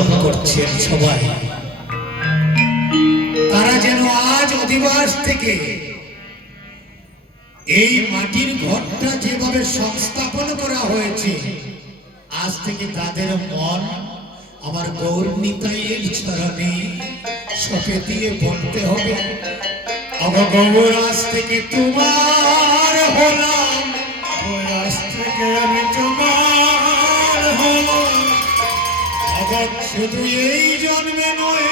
অনুভব করছেন সবাই, তারা যেন আজ অধিবাস থেকে এই মাটির ঘরটা যেভাবে সংস্থাপন করা হয়েছে, আজ থেকে তাদের মন আমার গৌর নিতাইয়ের চরণে সঁপে দিয়ে বলতে হবে, গৌর আজ থেকে তোমার হলাম, আজ থেকে আমি তোমার হলাম, শুধু এই জন্মে নয়,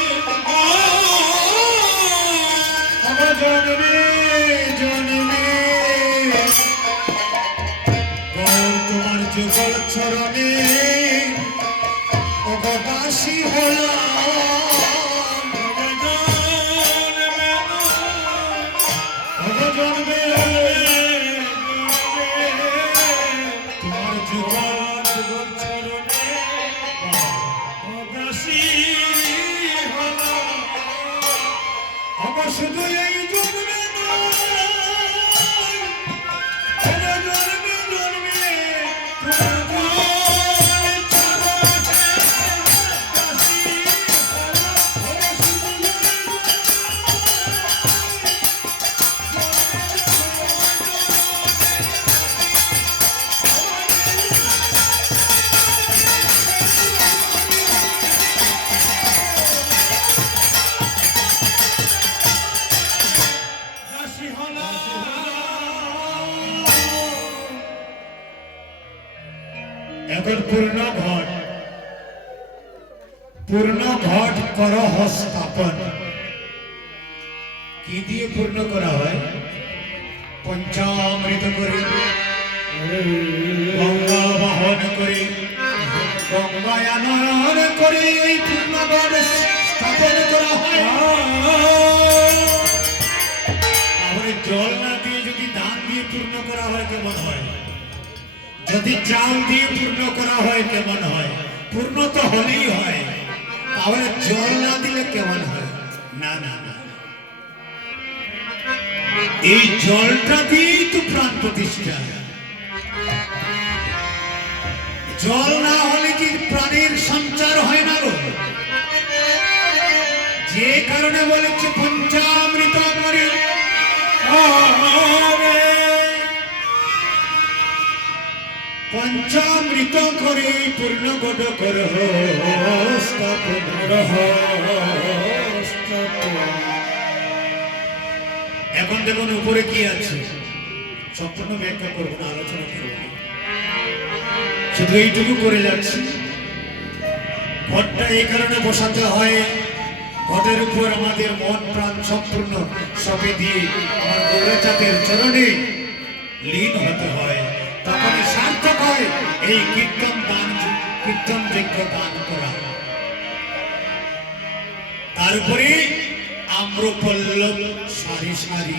আমার জন্মে জন্মে তোমার যুগল চরণে অবদাসী হলাম, জন্মে তোমার যুগল চরণে অবদাসী হলাম, আমার শুধু এই জন্মে এখন পূর্ণ ঘট করহ স্থাপন। কি দিয়ে পূর্ণ করা হয়? পঞ্চামৃত করে, গঙ্গা বাহন করে, গঙ্গায়ানয়ন করে এই পূর্ণ ঘট স্থাপন করা হয়। তাহলে জল না দিয়ে যদি দান দিয়ে পূর্ণ করা হয় কেমন হয়? যদি চাল দিয়ে পূর্ণ করা হয় কেমন হয়? পূর্ণ তো হলেই হয়, তাহলে জল না দিলে কেমন হয়? না না না, এই জলটা দিয়েই তো প্রাণ প্রতিষ্ঠা। জল না হলে কি প্রাণের সঞ্চার হয় না গো? যে কারণে বলেছে পঞ্চামৃত করে, পঞ্চামৃত করে পূর্ণ ঘট করহ স্থাপন। এখন দেখুন উপরে কি আছে, সম্পূর্ণ ব্যাখ্যা করবো না, আলোচনা করবো, শুধু এইটুকু করে যাচ্ছি। ঘটটা এই কারণে বসাতে হয়, ঘটের উপর আমাদের মন প্রাণ সম্পূর্ণ সবে দিয়ে আমার গৌরচাঁদের চরণে লীন হতে হয়, তখন সার্থক হয় এই কীর্তন দান, কীর্তন যজ্ঞ দান করা। তারপরে আম্রপল্লব সারি সারি।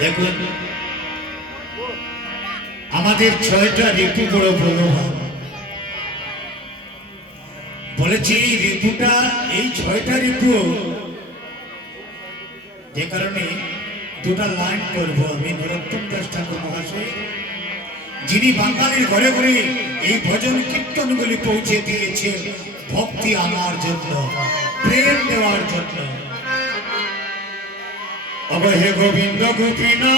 দেখুন আমাদের 6টা ঋতু বড় বলবান। বলেছি এই ঋতুটা, এই 6টা ঋতু, যে কারণে দুটা লাইন করবো আমি। নরোত্তম দাস ঠাকুর মহাশয়, যিনি বাঙালির ঘরে ঘরে এই ভজন কীর্তনগুলি পৌঁছে দিয়েছে ভক্তি আনার জন্য, প্রেম দেওয়ার জন্য। অবহে গোবিন্দ গোপীনা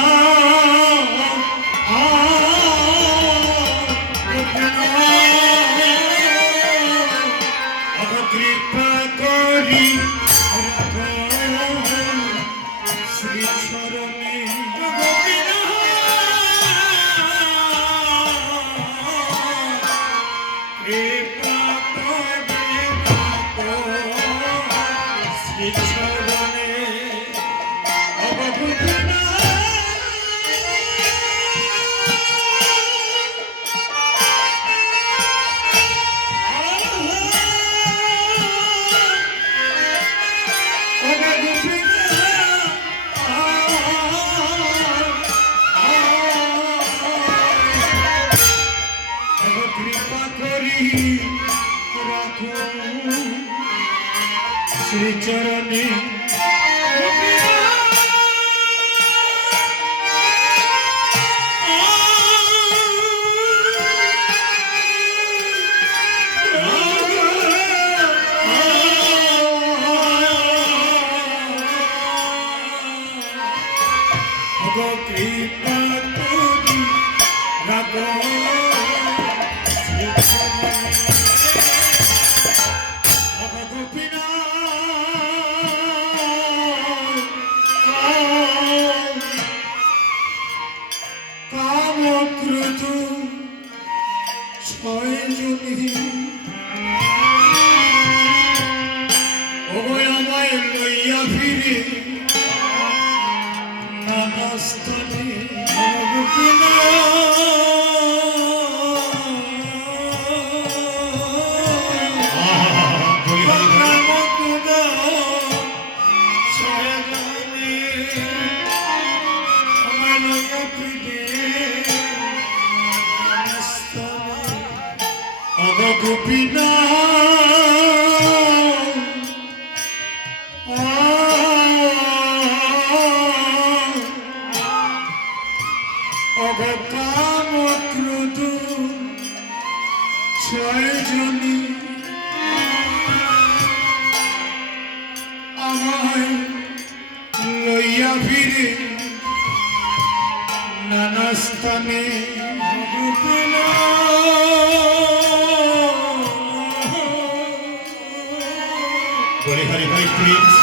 কৃপা করি শ্রী চরণে গোপীনা, কৃপা করে শ্রী চরণে অবগোপীনা। শ্রী চরণে গোপীনা অগকাম ক্রোধ ছয়জনী আমায় লইয়া ফিরে নানা স্থানে গোপীনা Hare Hare please.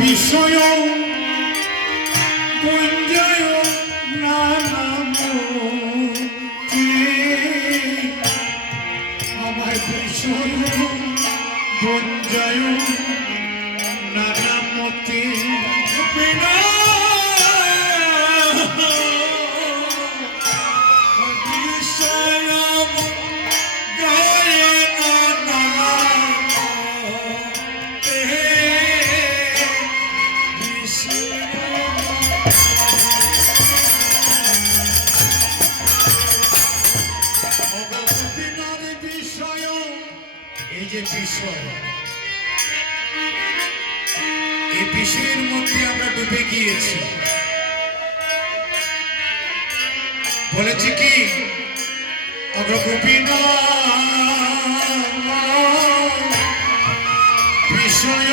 বিষয় গুঞ্জয় নানামতি আমার বিষয় গুঞ্জয় নানামতি বিনা বিষয় গায়ে এই বিষয়ের মধ্যে আমরা ডুবে গিয়েছি। বলেছি কি অগোপীনা বিষয়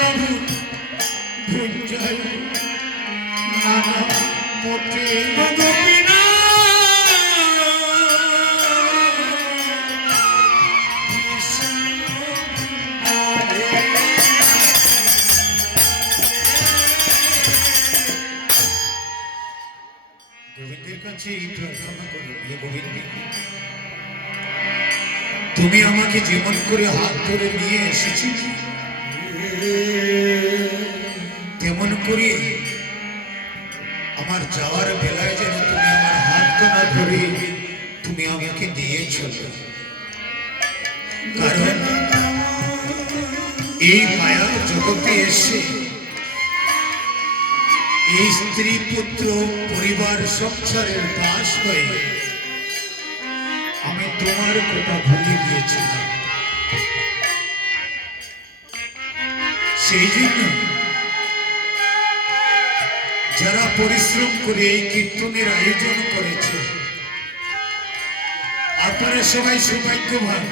ভুঞ্জয় নানা মতে গোপীনা গোবিন্দের কাছে এই প্রার্থনা করো, হে গোবিন্দ, তুমি আমাকে যেমন করে হাত ধরে নিয়ে এসেছিলে তেমন করে আমার যাওয়ার বেলায় যেন তুমি আমার হাত না ধরে তুমি আমাকে নিয়ে চলো। কারণ এই মায়ার জগতে এসে এই স্ত্রী পুত্র পরিবার সংসারের দাস হয়ে আমি তোমার কথা ভুলে গিয়েছিলাম। সেই জন্য যারা পরিশ্রম করে এই কীর্তনের আয়োজন করেছে আপনারা সবাই সৌভাগ্যবান।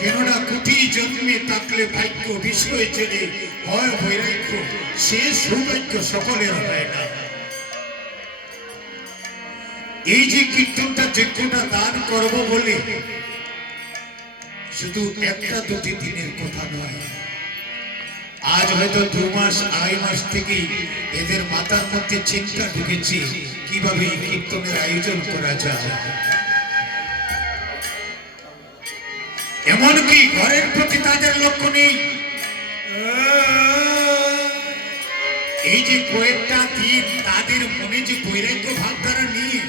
কেননা কোটি জন্মে থাকলে ভাগ্য বিষয় যদি হয় বৈরাগ্য, সে সৌভাগ্য সকলের হয় না। এই যে কীর্তনটা যজ্ঞটা দান করব বলে শুধু একটা দুটি দিনের কথা নয়, আজ হয়তো 2 মাস 2.5 মাস থেকে এদের মাথার মধ্যে চিন্তা ঢুকেছে কিভাবে এই কীর্তনের আয়োজন করা যায়। এমনকি ঘরের প্রতি তাদের লক্ষ্য নেই। এই যে কয়েকটা দিন তাদের মনে যে বৈরাগ্য ভাবধারা নিয়ে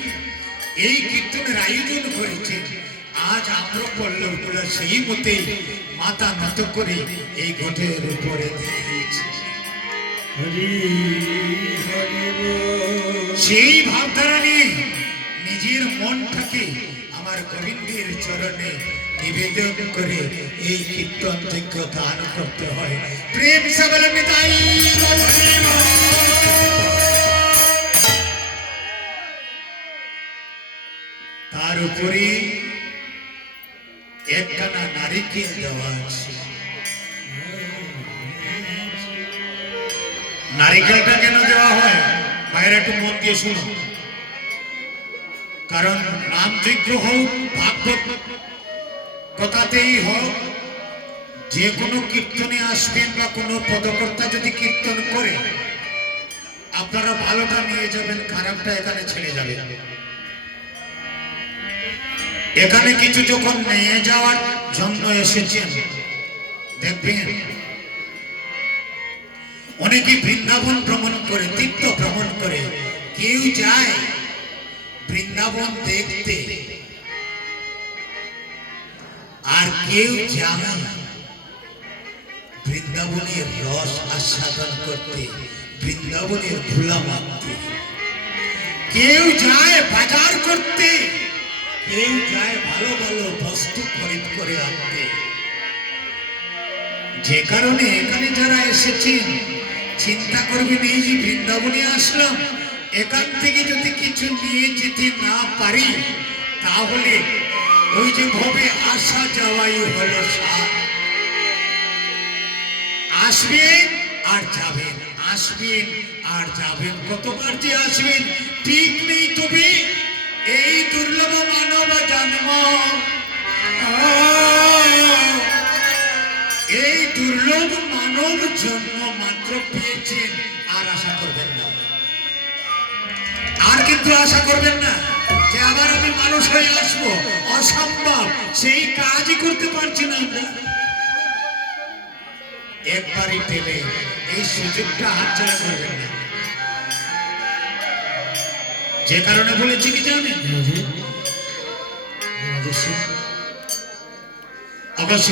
এই কীর্তনের আয়োজন করেছে, আজ আমরা পল্লবগুলা সেই মতেই মাথা নত করে এই ঘটের উপরে দিয়েছি। সেই ভাবধারা নিয়ে নিজের মনটাকে আমার গোবিন্দের চরণে নিবেদন করে এই কীর্তন যজ্ঞ দান করতে হয়। প্রেম সবল মিতাই তার উপরে একখানা নারিকেল দেওয়া আছে। নারিকেলটা কেন দেওয়া হয় মায়ের একটু মন দিয়ে শুনো। কারণ নামযজ্ঞ হোক ভাগবত কথাতেই হোক, যে কোনো কীর্তনে আসবেন বা কোনো পদকর্তা যদি কীর্তন করে আপনারা ভালোটা নিয়ে যাবেন, খারাপটা এখানে ছেড়ে যাবেন। এখানে কিছু যখন নিয়ে যাওয়ার জন্য এসেছেন, দেখবেন অনেকে বৃন্দাবন ভ্রমণ করে, তীর্থ ভ্রমণ করে, কেউ যায় বৃন্দাবন দেখতে আর কেউ যায় বৃন্দাবনের রস আস্বাদন করতে, বৃন্দাবনের ধুলা মাখতে। কেউ যায় বাজার করতে, কেউ যায় ভালো ভালো বস্তু খরিদ করে আনতে। যে কারণে এখানে যারা এসেছেন চিন্তা করবেন, এই যে বৃন্দাবনে আসলাম, এখান থেকে যদি কিছু নিয়ে যেতে না পারি তাহলে ওই যে ভাবে আসা যাওয়াই হলো সার। আসবেন আর যাবেন, আসবেন আর যাবেন, কতবার যে আসবেন ঠিক নেই। তবে এই দুর্লভ মানব জন্ম, এই দুর্লভ মানব জন্ম মাত্র পেয়েছেন, আর আশা করবেন না, আর কিন্তু আশা করবেন না যে আবার আমি মানুষ হয়ে আসবো, অসম্ভব, সেই কাজই করতে পারছি না আমরা। একবারই পেলে এই সুযোগটা হাতছাড়া করবেন না। যে কারণে বলেছি কি জানেন, অবশ্য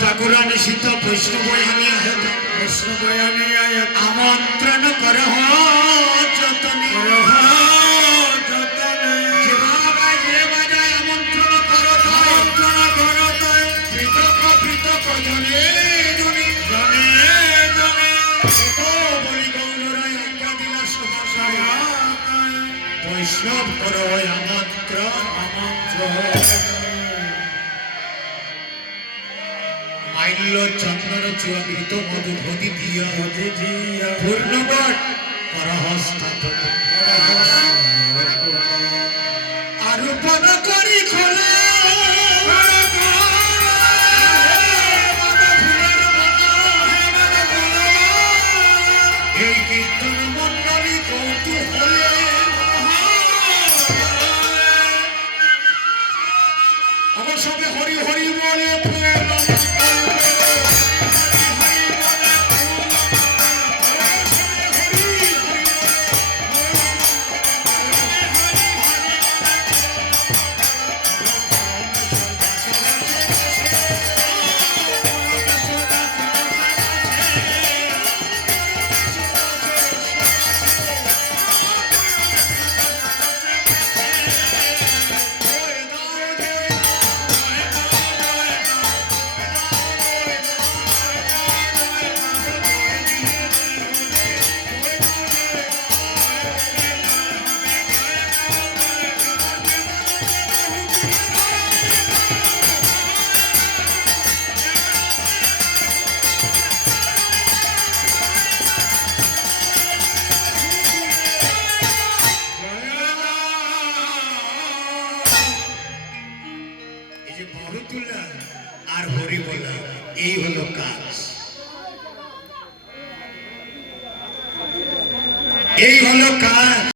ঠাকুরানী সীতা বৈষ্ণব আমন্ত্রণ কর যতনে, আমন্ত্রণ করো পৃথক পৃথক জনে জনে বলি গৌরায় আজ্ঞা দিলা সভা বৈষ্ণব করো আমন্ত্রণ। মাইল্য চন্দন চুয়াকৃত মধু ভদি দিয়া পূর্ণবট করহস্থাপন আরোপণ করি খোলে এই কীর্তন মন্ডলী কৌতুক হলে অবসরে হরি হরি বলে আর হরি বলা, এই হলো কাজ, এই হলো কাজ।